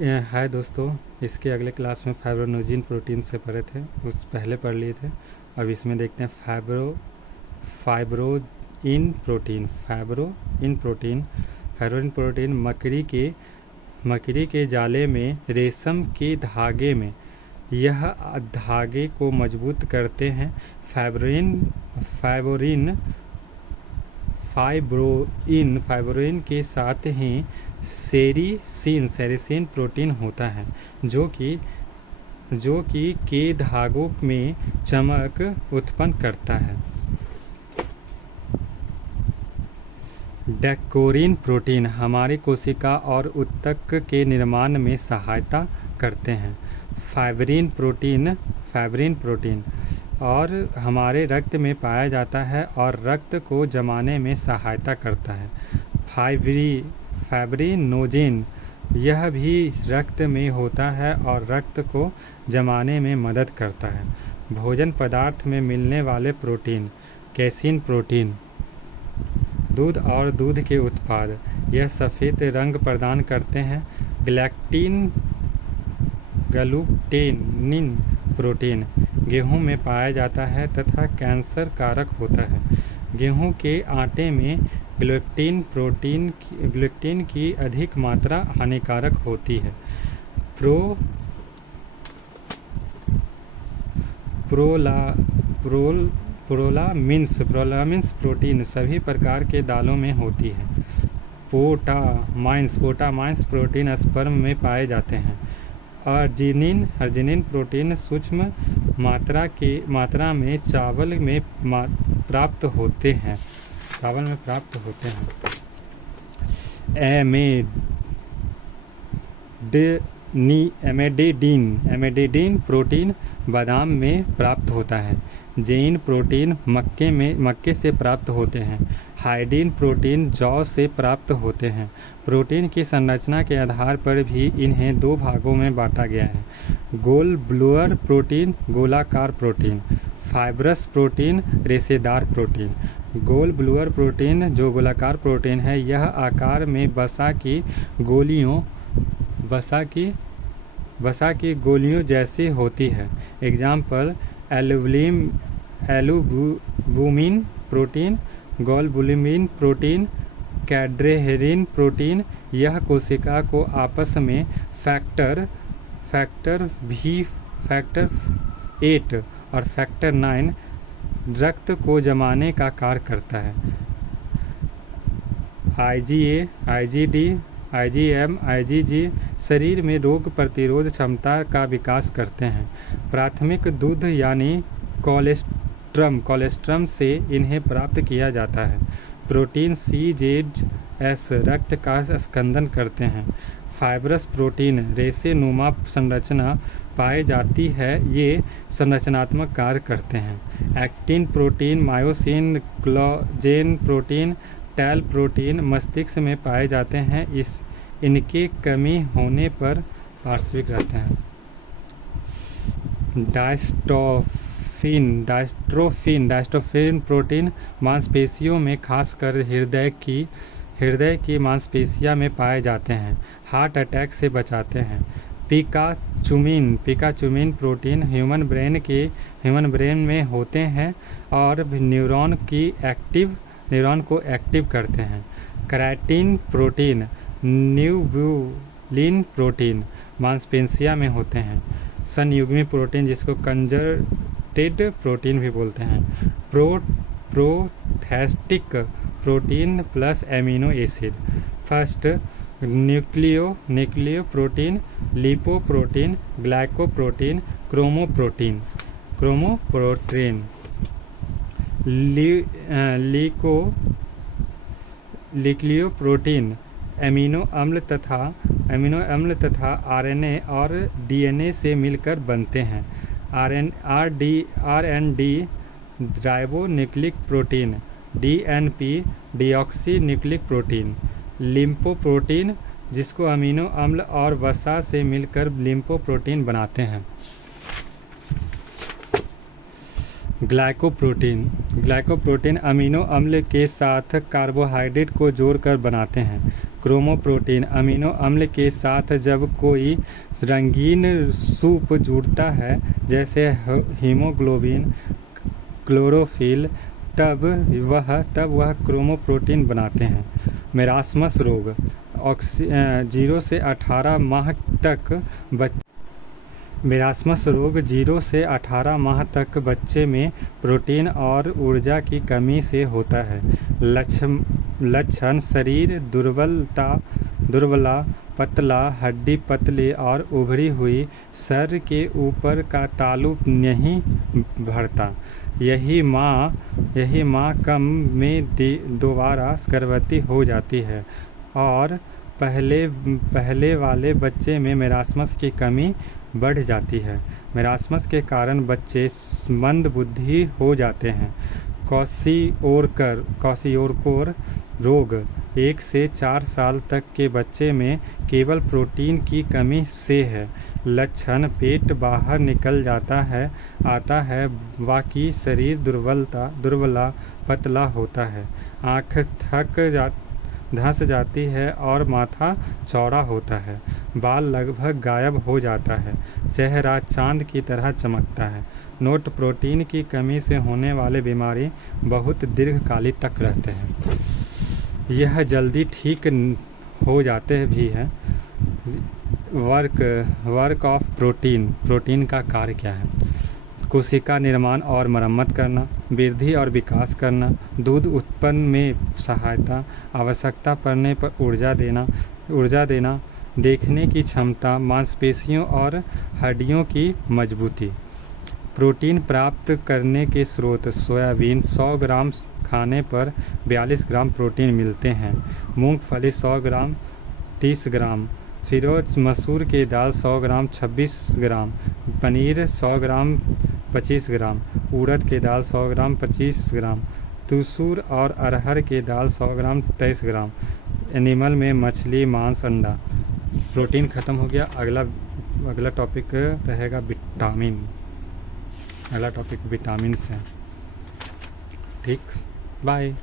हाय दोस्तों, इसके अगले क्लास में फाइब्रोनोजिन प्रोटीन से पढ़े थे, उस पहले पढ़ लिए थे। अब इसमें देखते हैं फाइब्रोइन प्रोटीन मकड़ी के जाले में रेशम के धागे में यह धागे को मजबूत करते हैं। फाइब्रोइन के साथ ही सेरिसिन प्रोटीन होता है जो कि के धागों में चमक उत्पन्न करता है। डेकोरिन प्रोटीन हमारी कोशिका और ऊतक के निर्माण में सहायता करते हैं। फाइब्रिन प्रोटीन और हमारे रक्त में पाया जाता है और रक्त को जमाने में सहायता करता है। फाइब्रिनोजेन यह भी रक्त में होता है और रक्त को जमाने में मदद करता है। भोजन पदार्थ में मिलने वाले प्रोटीन, कैसीन प्रोटीन, दूध और दूध के उत्पाद, यह सफ़ेद रंग प्रदान करते हैं। ग्लूटेनिन प्रोटीन गेहूं में पाया जाता है तथा कैंसर कारक होता है। गेहूं के आटे में ग्लूटेन की अधिक मात्रा हानिकारक होती है। प्रोलामिन्स प्रोटीन सभी प्रकार के दालों में होती है। पोटामाइंस प्रोटीन स्पर्म में पाए जाते हैं। अर्जिनिन प्रोटीन सूक्ष्म मात्रा में चावल में प्राप्त होते हैं। एमेडिडीन प्रोटीन बादाम में प्राप्त होता है। जेइन प्रोटीन मक्के से प्राप्त होते हैं। हाइडिन प्रोटीन जौ से प्राप्त होते हैं। प्रोटीन की संरचना के आधार पर भी इन्हें दो भागों में बांटा गया है। गोल-ब्लूअर प्रोटीन, गोलाकार प्रोटीन। फाइब्रस प्रोटीन, रेशेदार प्रोटीन। गोल-ब्लूअर प्रोटीन जो गोलाकार प्रोटीन है, यह आकार में वसा की गोलियों जैसी होती है। Example albumin protein, globulin protein, cadherin protein. यह कोशिका को आपस में फैक्टर 8 और फैक्टर 9 रक्त को जमाने का कार्य करता है। IgA, IgD, IgM, IgG शरीर में रोग प्रतिरोध क्षमता का विकास करते हैं। प्राथमिक दूध यानी कोलेस्ट्रम से इन्हें प्राप्त किया जाता है। प्रोटीन CZS रक्त का स्कंदन करते हैं। फाइब्रस प्रोटीन रेशेनुमा संरचना पाई जाती है, ये संरचनात्मक कार्य करते हैं। Actin protein, myosin, collagen protein, टैल प्रोटीन मस्तिष्क में पाए जाते हैं। इनकी कमी होने पर पार्श्विक रहते हैं। डायस्ट्रोफिन प्रोटीन मांसपेशियों में, खासकर हृदय की मांसपेशियों में पाए जाते हैं। हार्ट अटैक से बचाते हैं। पिकाचुमिन प्रोटीन ह्यूमन ब्रेन में होते हैं और न्यूरॉन को एक्टिव करते हैं। केराटिन प्रोटीन, न्यूबुलिन प्रोटीन मांसपेशियों में होते हैं। संयुग्मी प्रोटीन जिसको कंजर्वेटेड प्रोटीन भी बोलते हैं। Prosthetic protein plus amino acid. First nucleo protein, lipoprotein, glycoprotein, chromoprotein. Nucleo protein amino अम्ल तथा RNA और DNA से मिलकर बनते हैं। RND ribonucleic protein, DNP deoxy nucleic protein. Lipoprotein जिसको अमीनो अम्ल और वसा से मिलकर लिम्फोप्रोटीन बनाते हैं। ग्लाइकोप्रोटीन अमीनो अम्ल के साथ कार्बोहाइड्रेट को जोड़कर बनाते हैं। क्रोमोप्रोटीन अमीनो अम्ल के साथ जब कोई रंगीन सूप जुड़ता है जैसे हीमोग्लोबिन, क्लोरोफिल, तब वह क्रोमोप्रोटीन बनाते हैं। मेरास्मस रोग 0 से 18 माह तक मेरास्मस रोग 0 से 18 माह तक बच्चे में प्रोटीन और ऊर्जा की कमी से होता है। लक्षण शरीर दुर्बला, पतला, हड्डी पतली और उभरी हुई, सर के ऊपर का तालु नहीं भरता। यही माँ कम में दोबारा गर्भवती हो जाती है और पहले वाले बच्चे में मेरास्मस की कमी बढ़ जाती है। मेरास्मस के कारण बच्चे मंद बुद्धि हो जाते हैं। क्वाशियोरकोर रोग 1 से 4 साल तक के बच्चे में केवल प्रोटीन की कमी से है। लक्षण पेट बाहर निकल आता है, बाकी शरीर दुर्बला पतला होता है, आँख धंस जाती है और माथा चौड़ा होता है, बाल लगभग गायब हो जाता है, चेहरा चांद की तरह चमकता है। नोट: प्रोटीन की कमी से होने वाले बीमारी बहुत दीर्घकालिक तक रहते हैं। यह जल्दी ठीक हो जाते भी हैं। वर्क ऑफ प्रोटीन का कार्य क्या है? कोशिका निर्माण और मरम्मत करना, वृद्धि और विकास करना, दूध उत्पन्न में सहायता, आवश्यकता पड़ने पर ऊर्जा देना, देखने की क्षमता, मांसपेशियों और हड्डियों की मजबूती। प्रोटीन प्राप्त करने के स्रोत: सोयाबीन 100 ग्राम खाने पर 42 ग्राम प्रोटीन मिलते हैं। मूंगफली 100 ग्राम 30 ग्राम, फिरोज मसूर की दाल 100 ग्राम 26 ग्राम, पनीर 100 ग्राम 25 ग्राम, उड़द की दाल 100 ग्राम 25 ग्राम, तूसुर और अरहर की दाल 100 ग्राम 23 ग्राम। एनिमल में मछली, मांस, अंडा। प्रोटीन ख़त्म हो गया। अगला टॉपिक रहेगा विटामिन। अगला टॉपिक विटामिन से। ठीक, बाय।